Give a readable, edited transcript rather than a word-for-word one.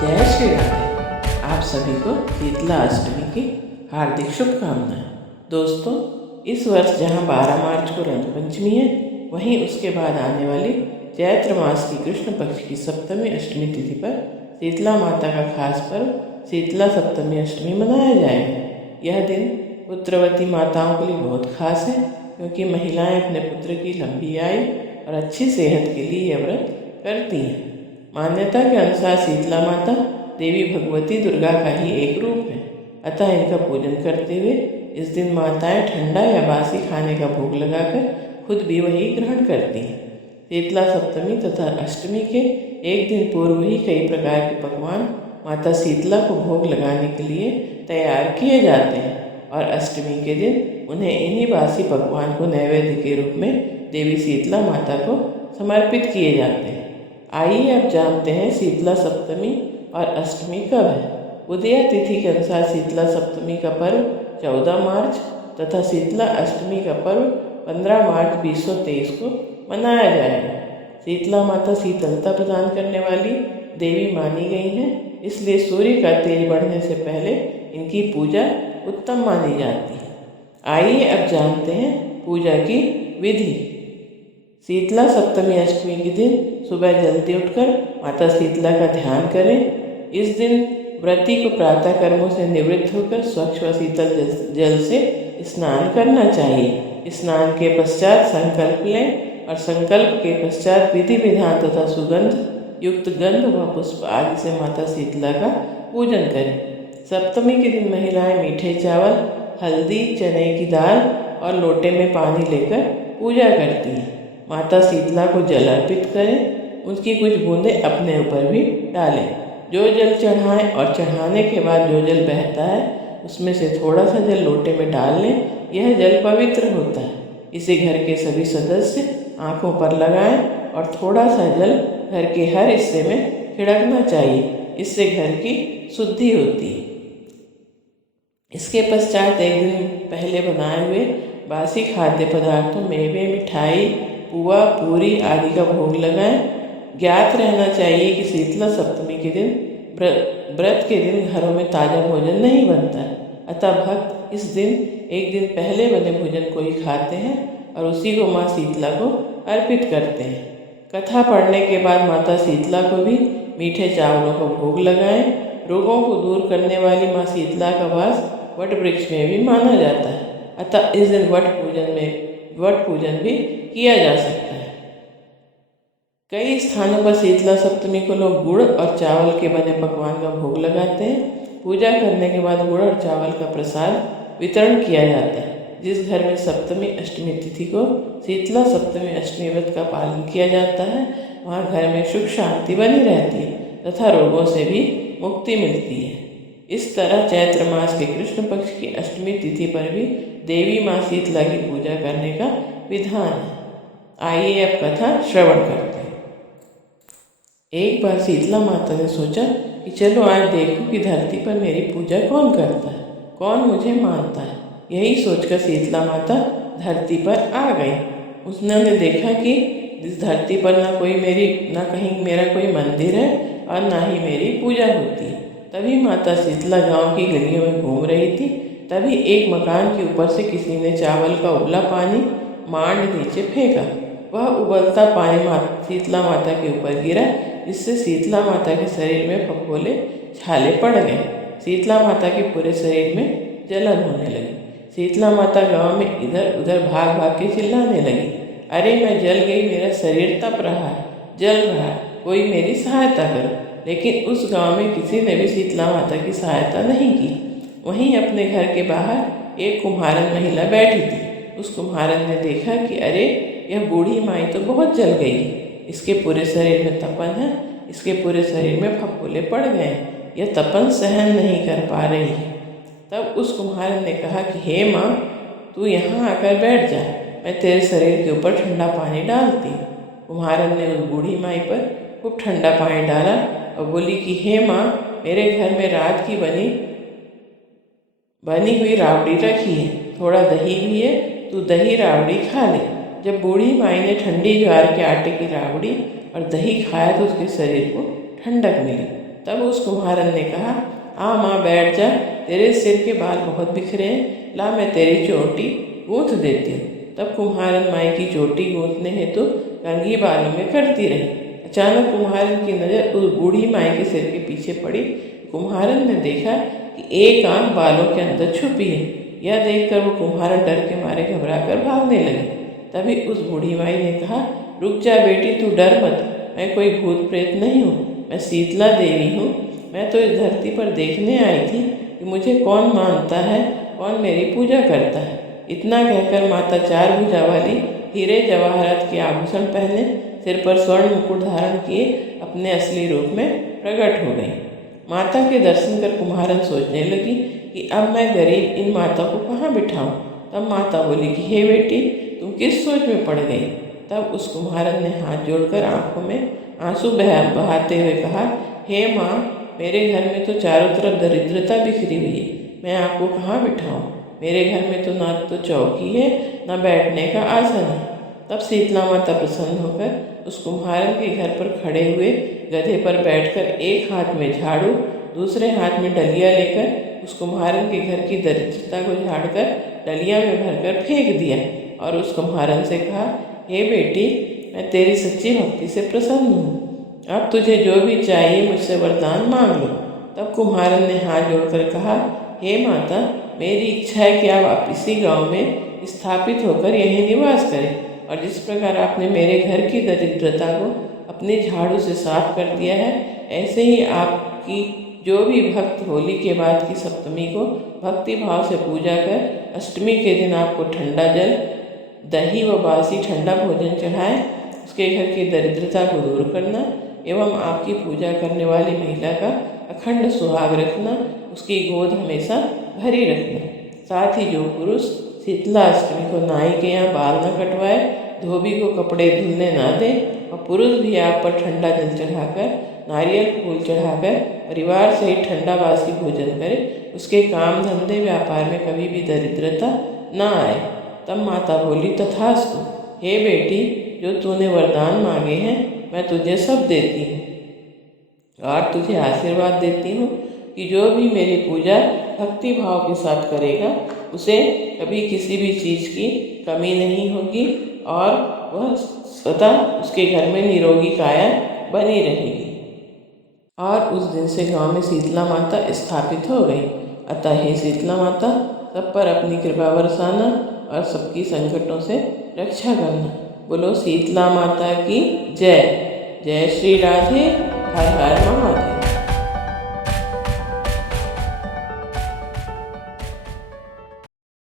जय श्री राधे। आप सभी को शीतला अष्टमी की हार्दिक शुभकामनाएं। दोस्तों, इस वर्ष जहां 12 मार्च को रंग पंचमी है, वहीं उसके बाद आने वाली चैत्र मास की कृष्ण पक्ष की सप्तमी अष्टमी तिथि पर शीतला माता का खास पर्व शीतला सप्तमी अष्टमी मनाया जाएगा। यह दिन पुत्रवती माताओं के लिए बहुत खास है, क्योंकि महिलाएं अपने पुत्र की लंबी आयु और अच्छी सेहत के लिए यह व्रत करती हैं। मान्यता के अनुसार शीतला माता देवी भगवती दुर्गा का ही एक रूप है, अतः इनका पूजन करते हुए इस दिन माताएं ठंडा या बासी खाने का भोग लगाकर खुद भी वही ग्रहण करती हैं। शीतला सप्तमी तथा अष्टमी के एक दिन पूर्व ही कई प्रकार के पकवान माता शीतला को भोग लगाने के लिए तैयार किए जाते हैं और अष्टमी के दिन उन्हें इन्हीं बासी पकवान को नैवेद्य के रूप में देवी शीतला माता को समर्पित किए जाते हैं। आइए अब जानते हैं शीतला सप्तमी और अष्टमी कब है। उदया तिथि के अनुसार शीतला सप्तमी का पर्व 14 मार्च तथा शीतला अष्टमी का पर्व 15 मार्च 2023 को मनाया जाएगा। शीतला माता शीतलता प्रदान करने वाली देवी मानी गई हैं, इसलिए सूर्य का तेज बढ़ने से पहले इनकी पूजा उत्तम मानी जाती है। आइए अब जानते हैं पूजा की विधि। शीतला सप्तमी अष्टमी के दिन सुबह जल्दी उठकर माता शीतला का ध्यान करें। इस दिन व्रती को प्रातः कर्मों से निवृत्त होकर स्वच्छ व शीतल जल से स्नान करना चाहिए। स्नान के पश्चात संकल्प लें और संकल्प के पश्चात विधि विधान तथा सुगंध युक्त गंध व पुष्प आदि से माता शीतला का पूजन करें। सप्तमी के दिन महिलाएं मीठे चावल, हल्दी, चने की दाल और लोटे में पानी लेकर पूजा करती हैं। माता शीतला को जल अर्पित करें, उसकी कुछ बूंदें अपने ऊपर भी डालें। जो जल चढ़ाएं और चढ़ाने के बाद जो जल बहता है उसमें से थोड़ा सा जल लोटे में डाल लें। यह जल पवित्र होता है। इसे घर के सभी सदस्य आंखों पर लगाएं और थोड़ा सा जल घर के हर हिस्से में छिड़कना चाहिए। इससे घर की शुद्धि होती है। इसके पश्चात एक दिन पहले बनाए हुए बासी खाद्य पदार्थों मेवे, मिठाई, पुआ, पूरी आदि का भोग लगाएं। ज्ञात रहना चाहिए कि शीतला सप्तमी के दिन व्रत के दिन घरों में ताज़ा भोजन नहीं बनता, अतः भक्त इस दिन एक दिन पहले बने भोजन को ही खाते हैं और उसी को माँ शीतला को अर्पित करते हैं। कथा पढ़ने के बाद माता शीतला को भी मीठे चावलों का भोग लगाएं। रोगों को दूर करने वाली माँ शीतला का वास वट वृक्ष में भी माना जाता है, अतः इस दिन वट पूजन भी किया जा सकता है। कई स्थानों पर शीतला सप्तमी को लोग गुड़ और चावल के बने पकवान का भोग लगाते हैं। पूजा करने के बाद गुड़ और चावल का प्रसाद वितरण किया जाता है। जिस घर में सप्तमी अष्टमी तिथि को शीतला सप्तमी अष्टमी व्रत का पालन किया जाता है, वहाँ घर में सुख शांति बनी रहती है तथा रोगों से भी मुक्ति मिलती है। इस तरह चैत्र मास के कृष्ण पक्ष की अष्टमी तिथि पर भी देवी माँ शीतला की पूजा करने का विधान है। आइए अब कथा श्रवण करते हैं। एक बार शीतला माता ने सोचा कि चलो आज देखूं कि धरती पर मेरी पूजा कौन करता है, कौन मुझे मानता है। यही सोचकर शीतला माता धरती पर आ गई। उसने देखा कि इस धरती पर ना कहीं मेरा कोई मंदिर है और ना ही मेरी पूजा होती है। तभी माता शीतला गांव की गलियों में घूम रही थी। तभी एक मकान के ऊपर से किसी ने चावल का उबला पानी मांड नीचे फेंका। वह उबलता पानी शीतला माता के ऊपर गिरा, जिससे शीतला माता के शरीर में फफोले छाले पड़ गए। शीतला माता के पूरे शरीर में जलन होने लगी। शीतला माता गांव में इधर उधर भाग भाग के चिल्लाने लगी, अरे मैं जल गई, मेरा शरीर तप रहा है, जल रहा है, कोई मेरी सहायता करो। लेकिन उस गांव में किसी ने भी शीतला माता की सहायता नहीं की। वहीं अपने घर के बाहर एक कुम्हारन महिला बैठी थी। उस कुम्हारन ने देखा कि अरे यह बूढ़ी माई तो बहुत जल गई है, इसके पूरे शरीर में तपन है, इसके पूरे शरीर में फफोले पड़ गए, यह तपन सहन नहीं कर पा रही है। तब उस कुम्हारन ने कहा कि हे माँ, तू यहाँ आकर बैठ जा, मैं तेरे शरीर के ऊपर ठंडा पानी डालती हूँ। कुम्हारन ने उस बूढ़ी माई पर खूब ठंडा पानी डाला और बोली कि हे माँ, मेरे घर में रात की बनी हुई राबड़ी रखी है, थोड़ा दही भी है, तू दही राबड़ी खा ले। जब बूढ़ी माई ने ठंडी ज्वार के आटे की राबड़ी और दही खाया तो उसके शरीर को ठंडक मिली। तब उस कुम्हारन ने कहा, आ माँ बैठ जा, तेरे सिर के बाल बहुत बिखरे हैं, ला मैं तेरी चोटी गूँथ देती हूँ। तब कुम्हारन माई की चोटी गूँथने हेतु कंघी बालों में करती रही। अचानक कुम्हारन की नज़र उस बूढ़ी माई के सिर के पीछे पड़ी। कुम्हारन ने देखा कि एक आंख बालों के अंदर छुपी है। यह देखकर वो कुम्हारन डर के मारे घबराकर भागने लगे। तभी उस बूढ़ी माई ने कहा, रुक जा बेटी, तू डर मत, मैं कोई भूत प्रेत नहीं हूँ, मैं शीतला देवी हूँ। मैं तो इस धरती पर देखने आई थी कि मुझे कौन मानता है, कौन मेरी पूजा करता है। इतना कहकर माता चार भुजा वाली हीरे जवाहरात के आभूषण पहने, सिर पर स्वर्ण मुकुट धारण किए अपने असली रूप में प्रकट हो गई। माता के दर्शन कर कुम्हारन सोचने लगी कि अब मैं गरीब इन माता को कहाँ बिठाऊं। तब माता बोली कि हे बेटी, तुम किस सोच में पड़ गई। तब उस कुम्हारन ने हाथ जोड़कर आंखों में आंसू बहाते हुए कहा, हे माँ, मेरे घर में तो चारों तरफ दरिद्रता बिखरी हुई है, मैं आपको कहाँ बिठाऊं। मेरे घर में तो ना तो चौकी है, ना बैठने का आसन है। तब शीतला माता प्रसन्न होकर उस कुम्हारन के घर पर खड़े हुए गधे पर बैठकर एक हाथ में झाड़ू, दूसरे हाथ में डलिया लेकर उस कुम्हारन के घर की दरिद्रता को झाड़कर डलिया में भरकर फेंक दिया और उस कुम्हारन से कहा, हे बेटी, मैं तेरी सच्ची भक्ति से प्रसन्न हूँ, अब तुझे जो भी चाहिए मुझसे वरदान मांग लो। तब कुम्हारन ने हाथ जोड़कर कहा, हे माता, मेरी इच्छा है कि आप इसी गांव में स्थापित होकर यहीं निवास करें और जिस प्रकार आपने मेरे घर की दरिद्रता को अपने झाड़ू से साफ कर दिया है, ऐसे ही आपकी जो भी भक्त होली के बाद की सप्तमी को भक्ति भाव से पूजा कर अष्टमी के दिन आपको ठंडा जल, दही व बासी ठंडा भोजन चढ़ाए, उसके घर की दरिद्रता को दूर करना एवं आपकी पूजा करने वाली महिला का अखंड सुहाग रखना, उसकी गोद हमेशा भरी रखना। साथ ही जो पुरुष शीतला अष्टमी को नाई के यहाँ बाल न कटवाए, धोबी को कपड़े धुलने ना दे और पुरुष भी आप पर ठंडा जल चढ़ाकर, नारियल फूल चढ़ाकर परिवार सहित ठंडा बासी भोजन करे, उसके काम धंधे व्यापार में कभी भी दरिद्रता न आए। तब माता बोली, तथास्तु। हे बेटी, जो तूने वरदान मांगे हैं मैं तुझे सब देती हूँ और तुझे आशीर्वाद देती हूँ कि जो भी मेरी पूजा भक्ति भाव के साथ करेगा उसे कभी किसी भी चीज़ की कमी नहीं होगी और वह सदा उसके घर में निरोगी काया बनी रहेगी। और उस दिन से गांव में शीतला माता स्थापित हो गई। अतः हे शीतला माता, सब पर अपनी कृपा बरसाना और सबकी संकटों से रक्षा करना। बोलो शीतला माता की जय। जय श्री राधे। हर हर महादेव।